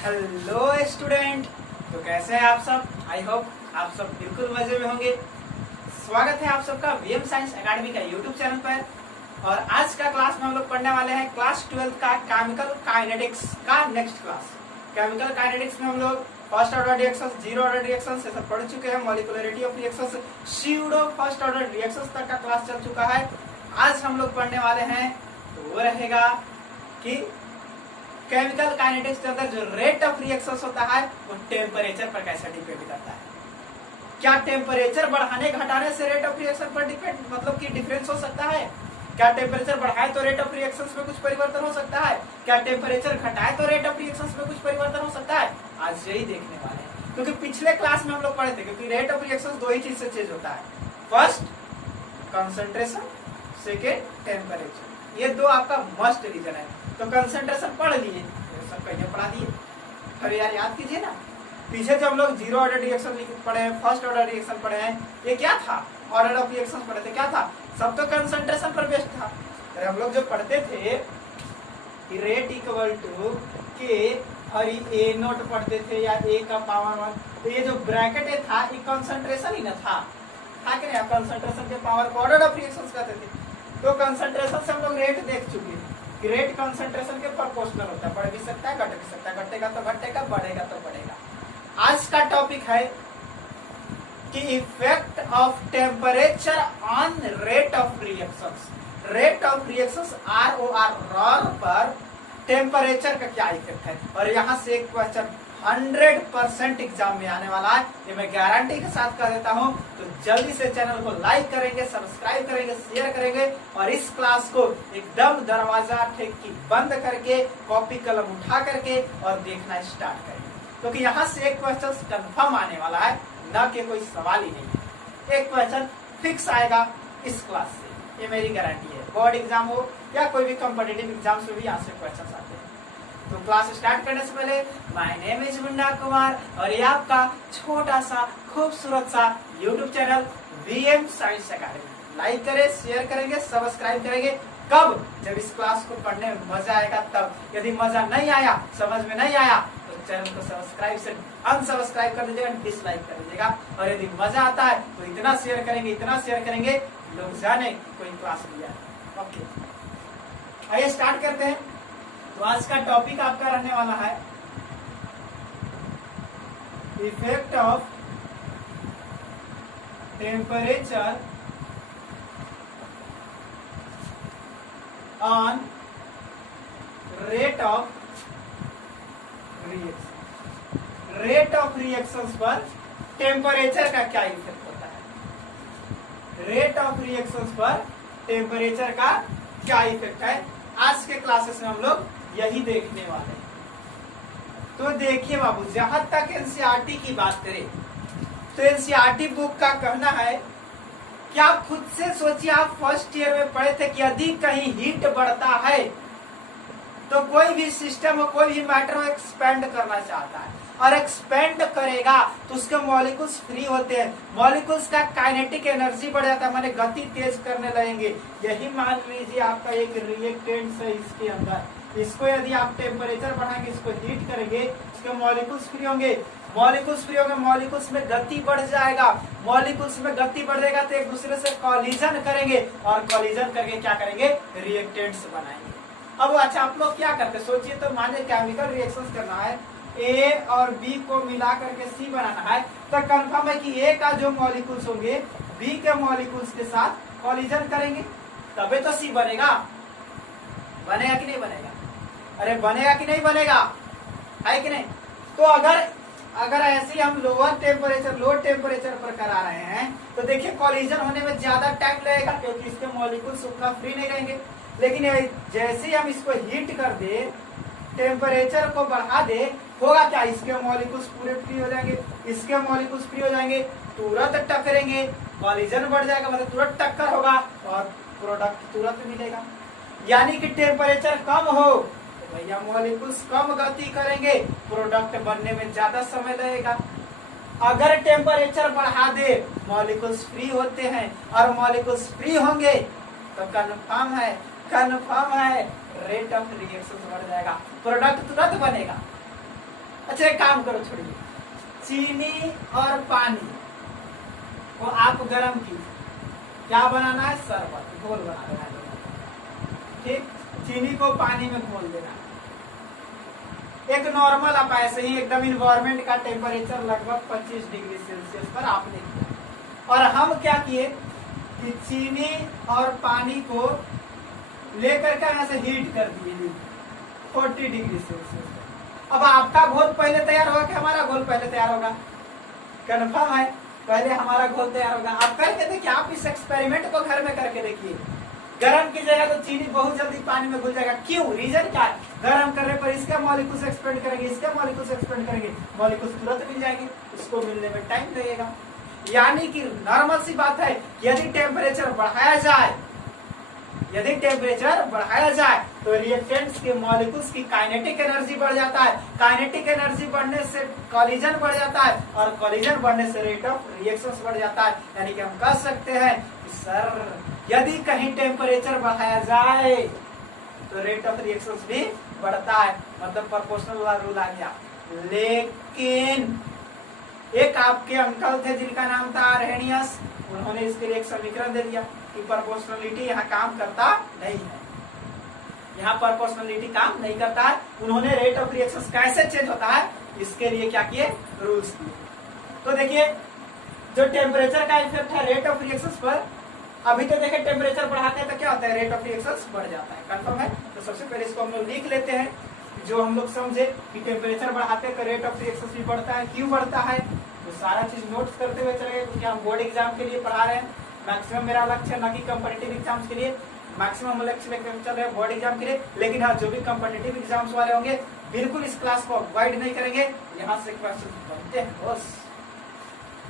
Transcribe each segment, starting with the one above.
Hello student, तो कैसे हैं आप सब। आई होप आप सब बिल्कुल मजे में होंगे। स्वागत है आप सबका वीएम साइंस एकेडमी का यूट्यूब चैनल पर। और आज का क्लास में हम लोग पढ़ने वाले हैं क्लास 12 का केमिकल काइनेटिक्स का नेक्स्ट क्लास। केमिकल काइनेटिक्स में हम लोग first order reactions, zero order reactions ये सब पढ़ चुके हैं। Molecularity of reactions, pseudo first order reactions तक का क्लास चल चुका है। आज हम लोग पढ़ने वाले हैं तो वो रहेगा कि केमिकल काइनेटिक्स के अंदर जो रेट ऑफ रिएक्शंस होता है वो टेम्परेचर पर कैसे डिपेंड करता है। क्या टेम्परेचर बढ़ाने घटाने से रेट ऑफ रिएक्शन पर डिपेंड मतलब कि डिफरेंस हो सकता है? क्या टेम्परेचर बढ़ाए तो रेट ऑफ रिएक्शंस में कुछ परिवर्तन हो सकता है? क्या टेम्परेचर घटाए तो रेट ऑफ रिएक्शंस में कुछ परिवर्तन हो सकता है? आज यही देखने वाले हैं, क्योंकि पिछले क्लास में हम लोग पढ़े थे क्योंकि रेट ऑफ रिएक्शंस दो ही चीज से चेंज होता है, फर्स्ट कंसंट्रेशन, सेकेंड टेम्परेचर। ये दो आपका मस्ट रीजन है। तो कंसंट्रेशन पढ़ लिए, सब कहीं पढ़ा दिए। अरे यार याद कीजिए ना, पीछे जो हम लोग जीरो ऑर्डर रिएक्शन पढ़े हैं, फर्स्ट ऑर्डर रिएक्शन पढ़े हैं, ये क्या था? ऑर्डर ऑफ रिएक्शन पढ़े थे, क्या था? सब तो कंसंट्रेशन पर बेस्ड था। अरे हम लोग जो पढ़ते थे कि रेट इक्वल टू के और ए नोट पढ़ते थे या ए का पावर 1, तो ये जो ब्रैकेट था ये कंसंट्रेशन ही ना था कि नहीं? कंसंट्रेशन के पावर को ऑर्डर ऑफ रिएक्शन कहते थे। तो कंसंट्रेशन से हम लोग रेट देख चुके हैं कि रेट कंसंट्रेशन के प्रोपोर्शनल होता है, बढ़ भी सकता है, घट भी सकता है, घटेगा तो घटेगा, बढ़ेगा तो बढ़ेगा। आज का टॉपिक है कि effect of temperature on rate of reactions. Rate of reactions ROR पर टेम्परेचर का क्या इफेक्ट है। और यहाँ से एक क्वेश्चन 100% एग्जाम में आने वाला है, ये मैं गारंटी के साथ कह देता हूँ। तो जल्दी से चैनल को लाइक करेंगे, सब्सक्राइब करेंगे, शेयर करेंगे और इस क्लास को एकदम दरवाजा ठेकी बंद करके कॉपी कलम उठा करके और देखना स्टार्ट करेंगे, क्योंकि तो यहाँ से एक क्वेश्चन कंफर्म आने वाला है, न कि कोई सवाल ही नहीं। एक क्वेश्चन फिक्स आएगा इस क्लास से, ये मेरी गारंटी है। बोर्ड एग्जाम हो या कोई भी कॉम्पिटिटिव एग्जाम से भी यहाँ से क्वेश्चन आते हैं। तो क्लास स्टार्ट करने से पहले my name is Munna Kumar और ये आपका छोटा सा खूबसूरत सा YouTube channel VM science academy. Like करें, शेयर करेंगे, सब्सक्राइब करेंगे। कब? जब इस क्लास को पढ़ने में मजा आएगा तब। यदि मजा नहीं आया, समझ में नहीं आया, तो चैनल को सब्सक्राइब से अनसब्सक्राइब कर दीजिएगा, डिसलाइक कर दीजिएगा। और यदि मजा आता है तो इतना शेयर करेंगे लोग जाने कोई क्लास लिया। ओके, आइए स्टार्ट करते हैं। तो आज का टॉपिक आपका रहने वाला है effect of temperature on rate of reaction. Rate of reactions पर टेम्परेचर का क्या इफेक्ट होता है? रेट ऑफ रिएक्शंस पर टेम्परेचर का क्या इफेक्ट है? आज के क्लासेस में हम लोग यही देखने वाले हैं। तो देखिए बाबू, जहां तक एनसीईआरटी की बात करें तो एनसीईआरटी बुक का कहना है कि आप खुद से सोचिए, आप फर्स्ट ईयर में पढ़े थे कि यदि कहीं हीट बढ़ता है तो कोई भी सिस्टम हो, कोई भी मैटर हो, एक्सपेंड करना चाहता है और एक्सपेंड करेगा तो उसके मॉलिक्यूल्स फ्री होते हैं, मॉलिक्यूल्स का काइनेटिक एनर्जी बढ़ जाता है, माने गति तेज करने लगेंगे। यही मान लीजिए आपका एक रिएक्टेंट है, इसके अंदर इसको यदि आप टेम्परेचर बढ़ाएंगे, इसको हीट करेंगे, इसके मॉलिक्यूल्स फ्री होंगे, मॉलिक्यूल्स में गति बढ़ जाएगा, मॉलिक्यूल्स में गति बढ़ जाएगा तो एक दूसरे से कॉलिजन करेंगे और कॉलिजन करके क्या करेंगे? रिएक्टेंट्स बनाएंगे। अब अच्छा, आप लोग क्या करते सोचिए, तो माने केमिकल रिएक्शंस करना है, ए और बी को मिला करके सी बनाना है, तो कंफर्म है कि ए का जो मॉलिक्यूल्स होंगे बी के मॉलिक्यूल्स के साथ कॉलिजन करेंगे, तबे तो सी बनेगा। बनेगा कि नहीं बनेगा? अरे बनेगा कि नहीं बनेगा? है कि नहीं? तो अगर ऐसे हम लो टेम्परेचर पर करा रहे हैं तो देखिए कॉलिजन होने में ज्यादा टाइम लगेगा, क्योंकि इसके मॉलिक्यूल्स उतना फ्री नहीं रहेंगे। लेकिन जैसे ही हम इसको हीट कर दे, टेम्परेचर को बढ़ा दे, होगा क्या? इसके मॉलिक्यूल्स पूरे फ्री हो जाएंगे, इसके मॉलिक्यूल्स फ्री हो जाएंगे, तुरंत टकरेंगे, कॉलिजन बढ़ जाएगा, मतलब तुरंत टक्कर होगा और प्रोडक्ट तुरंत मिलेगा। यानी कि टेम्परेचर कम हो तो भैया मॉलिक्यूल्स कम गति करेंगे, प्रोडक्ट बनने में ज्यादा समय लगेगा। अगर टेम्परेचर बढ़ा दे, मॉलिक्यूल्स फ्री होते हैं और मॉलिक्यूल्स फ्री होंगे तो कंफर्म है रेट ऑफ रिएक्शन बढ़ जाएगा, प्रोडक्ट तुरंत बनेगा। अच्छा एक काम करो, छोड़िए, चीनी और पानी को आप गर्म कीजिए, क्या बनाना है, शरबत, घोल बना देना है। ठीक, चीनी को पानी में घोल देना। एक नॉर्मल आप ऐसे ही एकदम इन्वायरमेंट का टेम्परेचर लगभग 25 डिग्री सेल्सियस पर आपने किया, और हम क्या किए कि चीनी और पानी को लेकर के यहाँ से हीट कर दिए 40 डिग्री सेल्सियस पर। अब आपका घोल पहले तैयार होगा कि हमारा घोल पहले तैयार होगा? कन्फर्म है, पहले हमारा घोल तैयार होगा। आप करके देखिए, आप इस एक्सपेरिमेंट को घर में करके देखिए। गरम कीजिएगा तो चीनी बहुत जल्दी पानी में घुल जाएगा। क्यों? रीजन क्या है? गरम करने पर इसके मॉलिक्यूल्स एक्सपेंड करेंगे, इसके मॉलिक्यूल्स एक्सपेंड करेंगे, मॉलिक्यूल्स तुरंत मिल जाएंगे, उसको मिलने में टाइम लगेगा। यानी कि नॉर्मल सी बात है, यदि टेम्परेचर बढ़ाया जाए, यदि टेम्परेचर बढ़ाया जाए तो रिएक्टेंट्स के मॉलिक्यूल्स की काइनेटिक एनर्जी बढ़ जाता है, काइनेटिक एनर्जी बढ़ने से कॉलिजन बढ़ जाता है, और कॉलिजन बढ़ने से रेट ऑफ रिएक्शंस बढ़ जाता है। यानी कि हम कह सकते हैं कि सर यदि कहीं टेम्परेचर बढ़ाया जाए तो रेट ऑफ रिएक्शंस भी बढ़ता है, मतलब प्रोपोर्शनल वाला रूल आ गया। लेकिन एक आपके अंकल थे जिनका नाम था आर्हेनियस, उन्होंने इसके लिए एक समीकरण दे दिया कि प्रोपोर्शनलिटी यहाँ काम करता नहीं है, यहाँ प्रोपोर्शनलिटी काम नहीं करता है। उन्होंने रेट ऑफ रिएक्शंस कैसे चेंज होता है इसके लिए क्या किए, रूल्स दिए। तो देखिए, जो टेम्परेचर का इफेक्ट है रेट ऑफ रिएक्शंस पर, अभी तो देखिए टेम्परेचर बढ़ाते हैं तो क्या होता है, रेट ऑफ रिएक्शंस बढ़ जाता है। कंफर्म है? तो सबसे पहले इसको हम लोग लिख लेते हैं, जो हम लोग समझे कि टेम्परेचर बढ़ाते हैं तो रेट ऑफ रिएक्शंस भी बढ़ता है। क्यों बढ़ता है तो सारा चीज नोट्स करते हुए चलेंगे, क्योंकि हम बोर्ड एग्जाम के लिए पढ़ा रहे हैं। मैक्सिमम मेरा लक्ष्य है, न कि कॉम्पिटिटिव एग्जाम्स के लिए, मैक्सिमम लक्ष्य लेकर चल रहे हैं बोर्ड एग्जाम के लिए। लेकिन हाँ, जो भी कॉम्पिटिटिव एग्जाम्स वाले होंगे बिल्कुल इस क्लास को अवॉइड नहीं करेंगे, यहाँ से क्वेश्चन बनते हैं बस।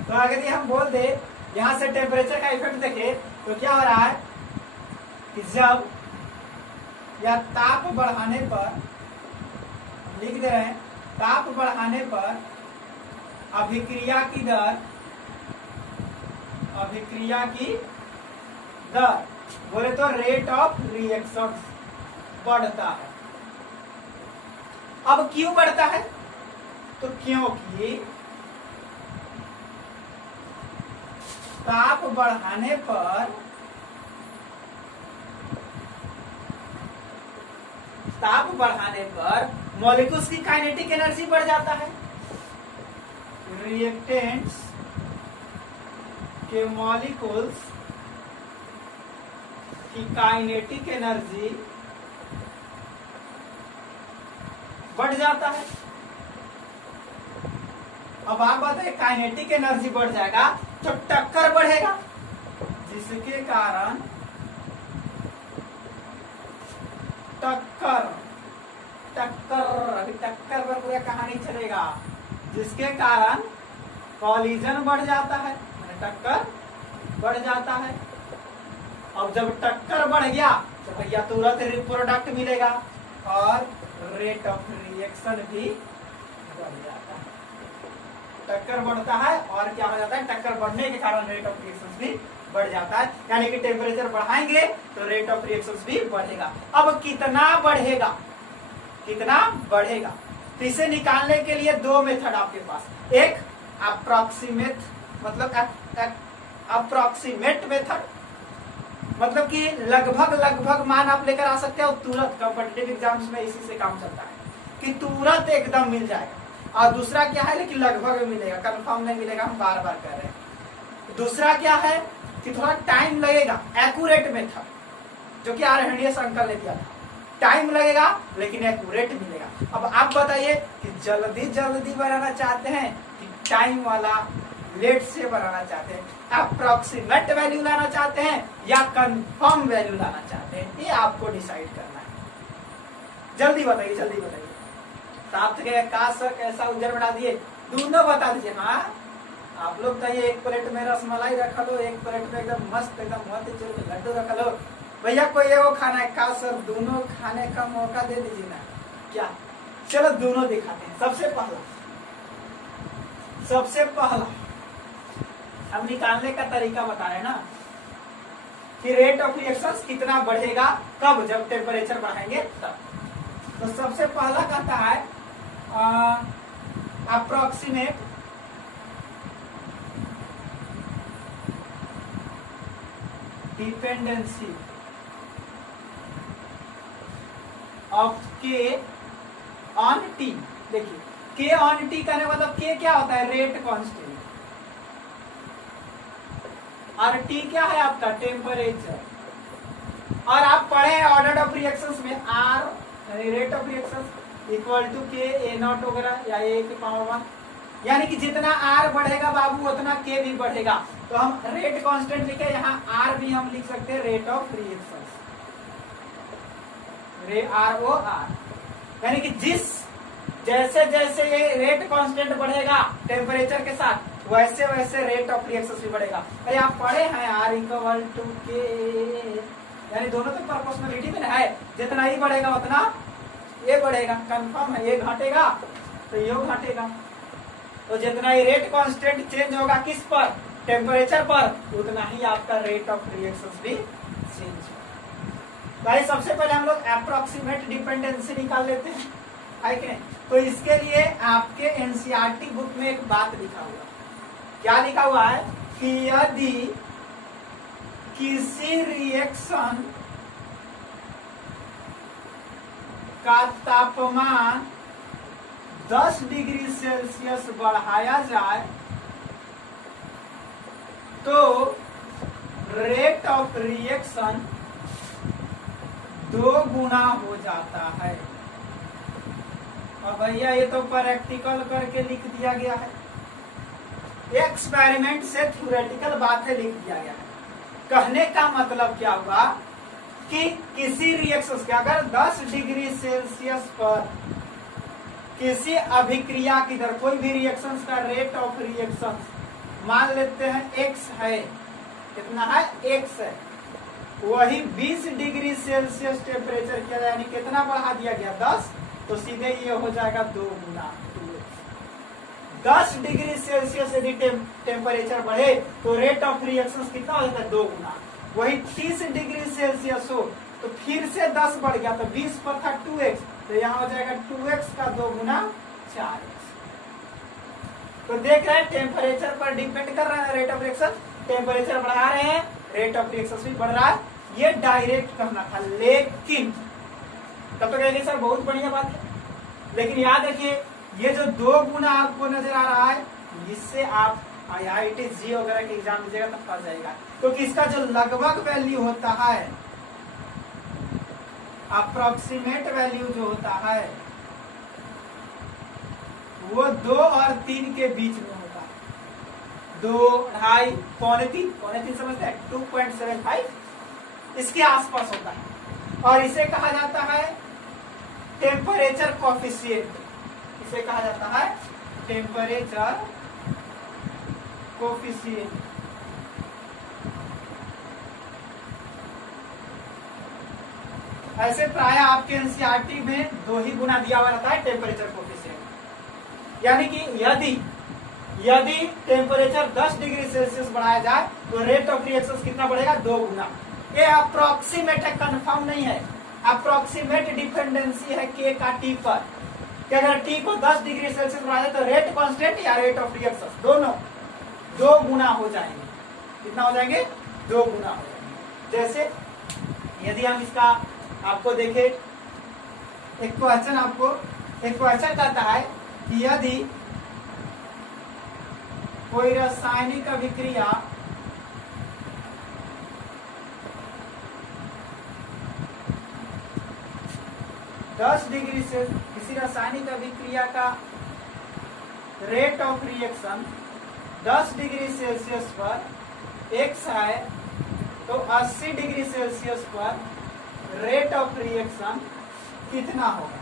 तो अगर ये हम बोल दे यहाँ से टेम्परेचर का इफेक्ट देखे तो क्या हो रहा है कि जब या ताप बढ़ाने पर, लिख दे रहे हैं, ताप बढ़ाने पर अभिक्रिया की दर, अभिक्रिया की दर बोले तो रेट ऑफ रिएक्शन बढ़ता है। अब क्यों बढ़ता है तो क्योंकि ताप बढ़ाने पर, ताप बढ़ाने पर मॉलिक्यूल्स की काइनेटिक एनर्जी बढ़ जाता है, रिएक्टेंट्स के मॉलिक्यूल्स की काइनेटिक एनर्जी बढ़ जाता है। अब आप बताइए, काइनेटिक एनर्जी बढ़ जाएगा तो टक्कर बढ़ेगा, जिसके कारण टक्कर, अभी टक्कर पर पूरा कहानी चलेगा, जिसके कारण कॉलिजन बढ़ जाता है, टक्कर बढ़ जाता है। अब जब टक्कर बढ़ गया तो भैया तुरंत प्रोडक्ट मिलेगा और रेट ऑफ रिएक्शन भी बढ़ जाता है। टक्कर बढ़ता है और क्या हो जाता है, टक्कर बढ़ने के कारण रेट ऑफ रिएक्शन भी बढ़ जाता है। यानी कि टेम्परेचर बढ़ाएंगे तो रेट ऑफ रिएक्शन भी बढ़ेगा। अब कितना बढ़ेगा, कितना बढ़ेगा, तो इसे निकालने के लिए दो मेथड आपके पास। एक अप्रोक्सीमेट, मतलब अप्रोक्सीमेट मेथड, मतलब कि लगभग मान आप लेकर आ सकते हो, तुरंत कॉम्पिटिटिव एग्जाम्स में इसी से काम चलता है कि तुरंत एकदम मिल जाएगा। और दूसरा क्या है, लेकिन लगभग मिलेगा, कंफर्म नहीं मिलेगा, हम बार बार कर रहे हैं। दूसरा क्या है कि थोड़ा टाइम लगेगा, एक्यूरेट मेथड, जो कि आर्हेनियस अंकल ने दिया था। टाइम लगेगा लेकिन एक्यूरेट मिलेगा। अब आप बताइए कि जल्दी बनाना चाहते हैं कि टाइम वाला लेट से बनाना चाहते हैं, अप्रोक्सीमेट वैल्यू लाना चाहते हैं या कंफर्म वैल्यू लाना चाहते हैं, ये आपको डिसाइड करना है। जल्दी बताइए, जल्दी बताइए। तो आप तो सर कैसा उज्जर बना दिए, दोनों बता दीजिए। हाँ, आप लोग कहिए एक प्लेट में रसमलाई रखा लो, एक प्लेट में एकदम मस्त एकदम मोतीचूर के लड्डू रखा लो। भैया कोई वो खाना है का सर, दोनों खाने का मौका दे दीजिए ना। क्या, चलो दोनों दिखाते हैं। सबसे पहला हम निकालने का तरीका बता रहे हैं ना कि रेट ऑफ रिएक्शंस कितना बढ़ेगा, कब, जब टेम्परेचर बढ़ाएंगे तब। तो सबसे पहला कहता है अप्रोक्सीमेट डिपेंडेंसी ऑफ के ऑन टी। देखिए के ऑन टी कहने का मतलब के क्या होता है, रेट कांस्टेंट, और टी क्या है आपका टेम्परेचर। और आप पढ़े हैं ऑर्डर ऑफ रिएक्शंस में or rate of reactions equal to K A not वगैरह या ए के पावर 1, यानी कि जितना आर बढ़ेगा बाबू उतना के भी बढ़ेगा। तो हम रेट कांस्टेंट लिखे, यहाँ आर भी हम लिख सकते हैं rate of reactions, R O R, यानी कि जैसे जैसे ये रेट कांस्टेंट बढ़ेगा टेम्परेचर के साथ वैसे वैसे रेट ऑफ रिएक्शंस भी बढ़ेगा। अरे आप पढ़े हैं आर इक्वल टू के, यानी दोनों तो प्रोपोर्शनलिटी में है, जितना ही बढ़ेगा उतना ये बढ़ेगा, कंफर्म है, ये घटेगा तो ये घटेगा। तो जितना ही रेट कांस्टेंट चेंज होगा किस पर, टेम्परेचर पर, उतना ही आपका रेट ऑफ रिएक्शंस भी चेंज होगा। तो सबसे पहले हम लोग अप्रोक्सीमेट डिपेंडेंसी निकाल लेते हैं, है कि नहीं। तो इसके लिए आपके एनसीईआरटी बुक में एक बात लिखा हुआ, क्या लिखा हुआ है कि यदि किसी रिएक्शन का तापमान 10 डिग्री सेल्सियस बढ़ाया जाए तो रेट ऑफ रिएक्शन 2 गुना हो जाता है। और भैया ये तो प्रैक्टिकल करके लिख दिया गया है, एक्सपेरिमेंट से थ्योरेटिकल बातें लिख दिया गया है। कहने का मतलब क्या हुआ कि किसी रिएक्शन के अगर 10 डिग्री सेल्सियस पर किसी अभिक्रिया की दर, कोई भी रिएक्शन का रेट ऑफ रिएक्शन मान लेते हैं x है, कितना है x है, वही 20 डिग्री सेल्सियस टेम्परेचर किया जाए, यानी कितना बढ़ा दिया गया 10, तो सीधे ये हो जाएगा 2 गुना 10 डिग्री सेल्सियस यदि टेम्परेचर बढ़े तो रेट ऑफ रिएक्शन कितना हो जाता है 2 गुना। वही 30 डिग्री सेल्सियस हो तो फिर से 10 बढ़ गया तो 20 पर था 2x, तो यहाँ हो जाएगा 2x का 2 गुना 4x। तो देख रहे हैं टेम्परेचर पर डिपेंड कर रहा है रेट ऑफ रिएक्शन, टेम्परेचर बढ़ा रहे हैं रेट ऑफ रिएक्शन भी बढ़ रहा है, ये डायरेक्ट करना था। लेकिन तब तो कहेंगे सर बहुत बढ़िया बात है, लेकिन याद रखिए ये जो 2 गुना आपको नजर आ रहा है इससे आप IIT जी वगैरह के एग्जाम दीजिएगा तो फंस जाएगा, क्योंकि इसका जो लगभग वैल्यू होता है, अप्रोक्सीमेट वैल्यू जो होता है वो 2 और 3 के बीच में होता है, 2, 2.5, पौने 3 समझते हैं, 2.75 इसके आसपास होता है। और इसे कहा जाता है टेम्परेचर कोफिशिएंट, इसे कहा जाता है टेम्परेचर कोफिशिएंट। ऐसे प्राय आपके एनसीईआरटी में 2 ही गुना दिया हुआ रहता है टेम्परेचर कोफिशिएंट, यानी कि यदि टेम्परेचर 10 डिग्री सेल्सियस बढ़ाया जाए तो रेट ऑफ रिएक्शन कितना बढ़ेगा 2 गुना। ये अप्रोक्सीमेट है, कंफर्म नहीं है, अप्रोक्सीमेट डिपेंडेंसी है के का टी पर, कि अगर टी को 10 डिग्री सेल्सियस बढ़ा जाए तो रेट कांस्टेंट या रेट ऑफ रिएक्शन दोनों 2 गुना हो जाएंगे। कितना हो जाएंगे 2 गुना हो जाएंगे। जैसे यदि हम इसका आपको देखें, एक क्वेश्चन कहता है कि यदि कोई रासायनिक अभिक्रिया दस डिग्री से किसी रासायनिक अभिक्रिया का rate of reaction 10 degree Celsius पर x है तो 80 डिग्री सेल्सियस पर रेट ऑफ रिएक्शन कितना होगा।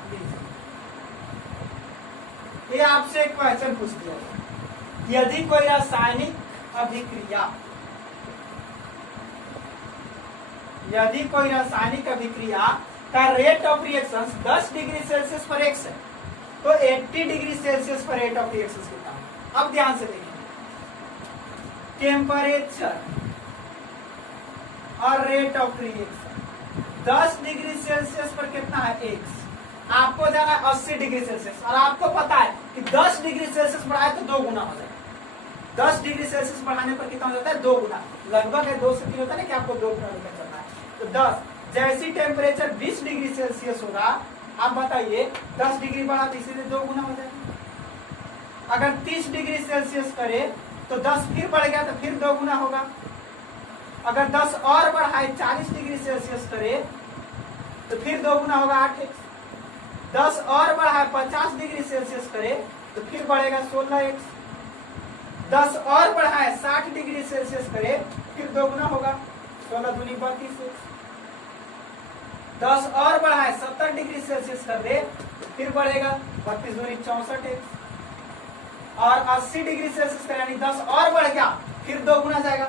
ये आपसे एक क्वेश्चन पूछ दिया है, यदि कोई रासायनिक अभिक्रिया का rate of reaction 10 degree Celsius पर x है तो 80 डिग्री सेल्सियस पर रेट ऑफ रिएक्शन कितना होगा। अब ध्यान से देखें, टेम्परेचर और rate of reaction 10 degree Celsius पर कितना है x, आपको जाना है 80 डिग्री सेल्सियस, और आपको पता है कि 10 डिग्री सेल्सियस बढ़ाए तो 2 गुना हो जाएगा। 10 डिग्री सेल्सियस बढ़ाने पर कितना हो जाता है? 2 गुना। लगभग है 2 से 3 होता है ना कि आपको 2 गुना लेकर चलना है। तो 10 जैसी टेम्परेचर 20 डिग्री सेल्सियस होगा, आप बताइए 10 डिग्री बढ़ा तो इसीलिए 2 गुना हो जाएगा। अगर 30 डिग्री सेल्सियस करे तो 10 फिर बढ़ गया तो फिर 2 गुना होगा। अगर 10 और बढ़ाए 40 डिग्री सेल्सियस करे तो फिर 2 गुना होगा 8x। 10 और बढ़ाए 50 डिग्री सेल्सियस करे तो फिर बढ़ेगा 16x। 10 और बढ़ाए 60 डिग्री सेल्सियस करे फिर 2 गुना होगा 16 दूनी 32x। 10 और बढ़ाए 70 डिग्री सेल्सियस कर दे फिर बढ़ेगा 32 दूनी 64x। और 80 डिग्री सेल्सियस करे यानी 10 और बढ़ गया फिर 2 गुना जाएगा।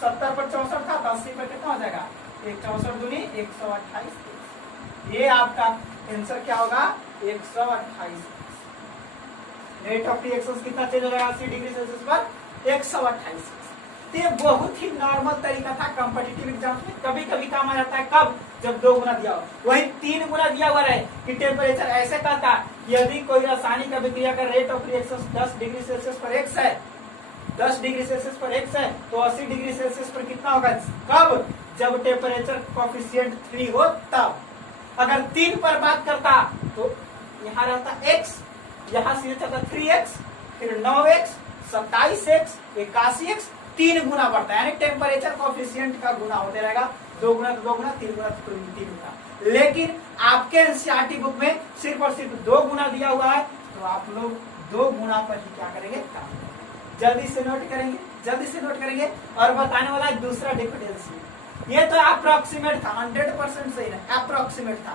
70 पर 64 था तो 80 पर कितना हो जाएगा? 64 दूनी 128। ये आपका आंसर क्या होगा? 128। रेट ऑफ रिएक्शन कितना चेंज हो जाएगा 80 डिग्री सेल्सियस पर? 128। तो ये बहुत ही नॉर्मल तरीका था कॉम्पिटिटिव एग्जाम में। कभी कभी काम आ जाता है, कब? जब 2 गुना दिया हो। वही 3 गुना दिया हुआ रहे कि टेम्परेचर ऐसे कहता है यदि कोई रासायनिक अभिक्रिया का rate of reaction 10 degree Celsius पर x है, 10 डिग्री सेल्सियस पर x है, तो 80 डिग्री सेल्सियस पर कितना होगा? कब? जब टेम्परेचर कोफिशिएंट 3 हो तब। अगर 3 पर बात करता तो यहाँ रहता x, यहाँ से चलता 3x, फिर 9x, 27x, 81x, 3 गुना बढ़ता है, यानी टेम्परेचर कोफिशिएंट का गुना होते रहेगा। 2 गुना तो 2 गुना, 3 गुना तो 3 गुना। लेकिन आपके एनसीईआरटी बुक में सिर्फ और सिर्फ 2 गुना दिया हुआ है, तो आप लोग 2 गुना पर ही क्या करेंगे? काम करेंगे। जल्दी से नोट करेंगे, जल्दी से नोट करेंगे। और बताने वाला है दूसरा डिपेंडेंसी। ये तो अप्रोक्सीमेट था, 100% सही नहीं, अप्रोक्सीमेट था।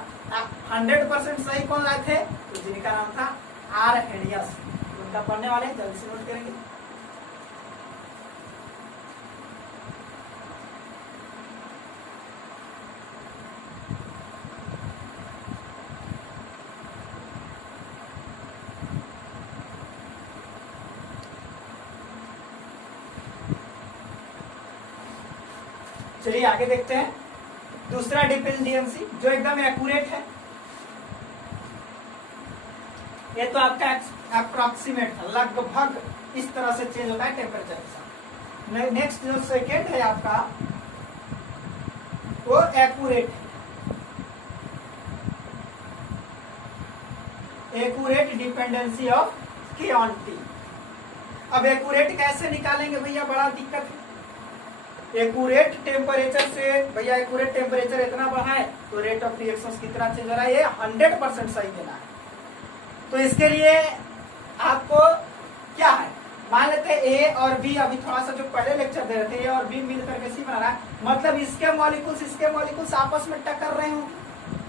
100% सही कौन लाए थे? तो जिनका नाम था आरहेनियस। उनका पढ़ने वाले हैं, जल्दी से नोट करेंगे। चलिए आगे देखते हैं दूसरा डिपेंडेंसी जो एकदम एक्यूरेट है। ये तो आपका अप्रोक्सीमेट था, लगभग इस तरह से चेंज होता है टेम्परेचर के साथ। नेक्स्ट जो सेकेंड है आपका वो एक्यूरेट है। Accurate dependency of K on T। अब एक्यूरेट कैसे निकालेंगे भैया? बड़ा दिक्कत है। एक्यूरेट टेम्परेचर से भैया एक्यूरेट टेम्परेचर इतना बढ़ा है तो रेट ऑफ रिएक्शन कितना चेंज हो रहा है? ये 100% सही देना है। तो इसके लिए आपको क्या है, मान लेते हैं ए और बी, अभी थोड़ा सा जो पहले लेक्चर दे रहे थे, ए और बी मिलकर के सी बना रहा है, मतलब इसके मॉलिक्यूल्स आपस में टक्कर रहे होंगे।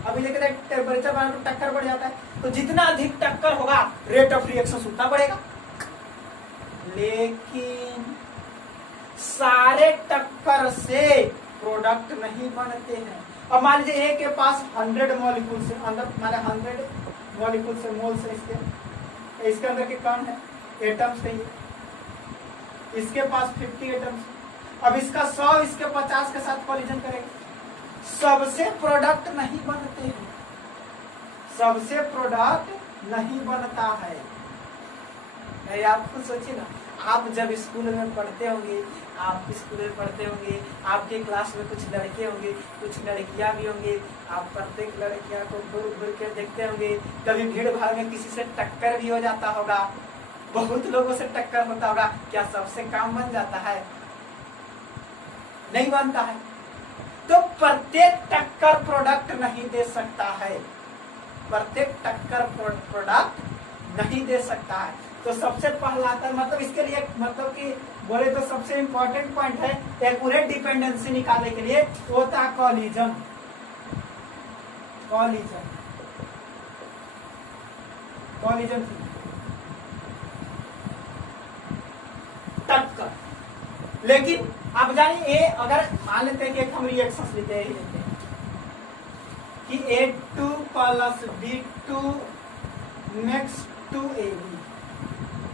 अभी लेकर टेम्परेचर बढ़ने पर टक्कर बढ़ जाता है, तो जितना अधिक टक्कर होगा रेट ऑफ रिएक्शन उतना बढ़ेगा। लेकिन सारे टक्कर से प्रोडक्ट नहीं बनते हैं। अब मान लीजिए ए के पास 100 मॉलिक्यूल से अंदर, माने 100 मॉलिक्यूल से मोल्स है इसके अंदर के कौन है? एटम्स है। इसके पास 50 एटम्स। अब इसका 100 इसके 50 के साथ कॉलिजन करेगा, सबसे प्रोडक्ट नहीं बनते हैं, सबसे प्रोडक्ट नहीं बनता है। अरे आप खुद सोचिए ना, आप जब स्कूल में पढ़ते होंगे, आपके क्लास में कुछ लड़के होंगे, कुछ लड़कियां भी होंगे, आप प्रत्येक लड़कियां को घूर घूर के देखते होंगे। कभी भीड़ भाड़ में किसी से टक्कर भी हो जाता होगा, बहुत लोगों से टक्कर होता होगा, क्या सबसे काम बन जाता है? नहीं बनता है। तो प्रत्येक टक्कर प्रोडक्ट नहीं दे सकता है, प्रत्येक टक्कर प्रोडक्ट नहीं दे सकता है। तो सबसे पहला था, मतलब इसके लिए मतलब कि बोले तो सबसे इंपॉर्टेंट पॉइंट है एक्यूरेट डिपेंडेंसी निकालने के लिए, वो था कॉलिजन। टक्कर। लेकिन आप जानिए ए, अगर मान लेते हैं कि एक हम रिएक्शन लेते हैं कि A2 + B2 makes 2AB।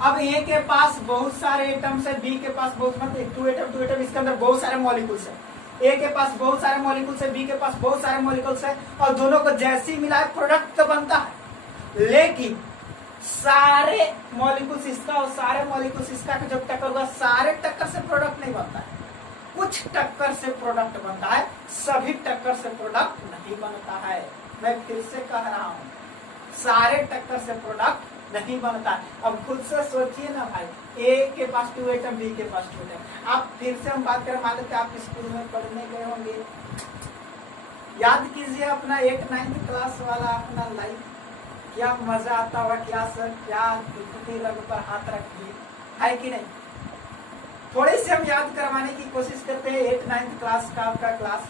अब ए के पास बहुत सारे एटम्स है, बी के पास बहुत, मतलब 2 एटम, इसके अंदर बहुत सारे मॉलिक्यूल्स है। ए के पास बहुत सारे मॉलिक्यूल्स है, बी के पास बहुत सारे मॉलिक्यूल्स है, और दोनों को जैसे ही मिलाए प्रोडक्ट तो बनता है। लेकिन सारे मॉलिक्यूल्स इसका और सारे मॉलिक्यूल्स इसका का जब टक्कर होगा, सारे टक्कर से प्रोडक्ट नहीं बनता है, कुछ टक्कर से प्रोडक्ट बनता है, सभी टक्कर से प्रोडक्ट नहीं बनता है। मैं फिर से कह रहा हूं, सारे टक्कर से प्रोडक्ट नहीं बनता है। अब खुद से सोचिए ना भाई, ए के पास 2 एटम, बी के पास 2 एटम। आप फिर से हम बात करें, मान लो कि आप स्कूल में पढ़ने गए होंगे, याद कीजिए अपना 8-9th क्लास वाला अपना लाइफ, क्या मजा आता हुआ, क्या सर क्या दुखती रग पर हाथ रख दिए, है कि नहीं। थोड़ी सी हम याद करवाने की कोशिश करते हैं 8-9th क्लास का आपका क्लास।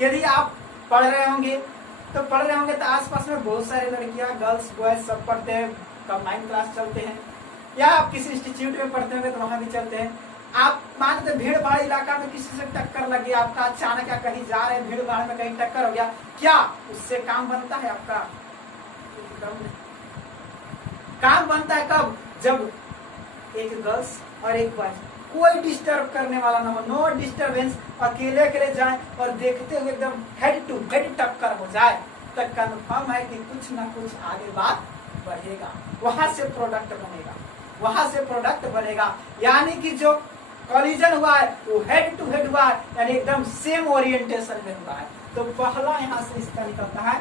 यदि आप पढ़ रहे होंगे तो आसपास में बहुत सारे लड़कियां, गर्ल्स बॉयज सब पढ़ते हैं, कंबाइंड क्लास चलते हैं, या आप किसी इंस्टीट्यूट में पढ़ते होंगे तो वहां भी चलते हैं। आप मानते भीड़ भाड़ इलाका में किसी से टक्कर लगी आपका, अचानक या कहीं जा रहे हैं भीड़ भाड़ में कहीं टक्कर हो गया, क्या उससे काम बनता है आपका? एकदम नहीं। काम बनता है कब? जब एक गर्ल्स और एक बॉयज, कोई डिस्टर्ब करने वाला ना हो, नो डिस्टरबेंस, अकेले अकेले जाए और देखते हुए एकदम हेड टू हेड टक्कर हो जाए, तब कन्फर्म है कि कुछ ना कुछ आगे बात बढ़ेगा, वहां से प्रोडक्ट बनेगा, वहां से प्रोडक्ट बनेगा। यानी कि जो कॉलिजन हुआ है वो हेड टू हेड हुआ है, यानी एकदम सेम ओरिएंटेशन में हुआ है। तो पहला यहां से इसका निकलता है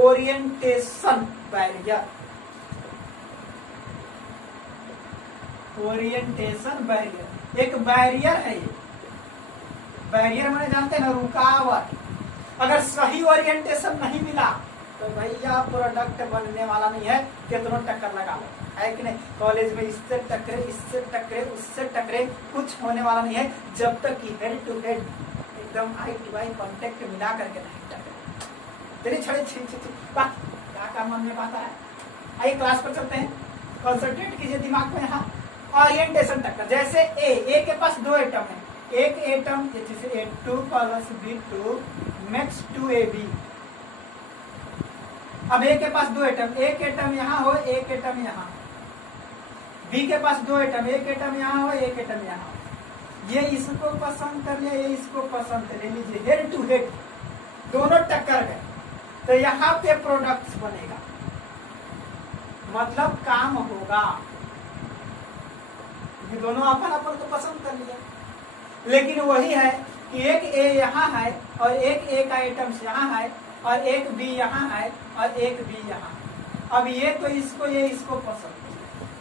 ओरिएंटेशन बैरियर। ओरिएंटेशन बैरियर एक बैरियर है, ये बैरियर मैंने जानते हैं ना, रुकावट। अगर सही ओरिएंटेशन नहीं मिला तो भैया प्रोडक्ट बनने वाला नहीं है, कितनों टक्कर लगा लो, है कि नहीं। कॉलेज में इससे टकरे, इससे टकरे, उससे टकरे, कुछ होने वाला नहीं है जब तक कि हेड टू हेड एकदम आई टू आई कॉन्टेक्ट मिला करके नहीं टकरे। तेरी छड़ी क्या मन में बात है। आइए क्लास पर चलते हैं, कॉन्सेंट्रेट कीजिए दिमाग में। यहाँ ओरिएंटेशन टक्कर, जैसे ए के पास 2 एटम है, एक एटम जैसे A2 plus B2 makes 2AB। अब ए के पास 2 एटम, एक एटम यहाँ हो, एक एटम यहाँ। बी के पास 2 एटम, एक एटम यहाँ हो, एक एटम यहाँ। ये इसको पसंद कर लिया, ये इसको पसंद कर लीजिए, हेड टू हेड दोनों टक्कर गए, तो यहाँ पे प्रोडक्ट बनेगा, मतलब काम होगा। ये दोनों अपन अपन को पसंद कर लिया, लेकिन वही है कि एक ए यहाँ है और एक ए का आइटम्स यहाँ है और एक बी यहाँ है और एक बी यहाँ। अब ये तो इसको, ये इसको पसंद,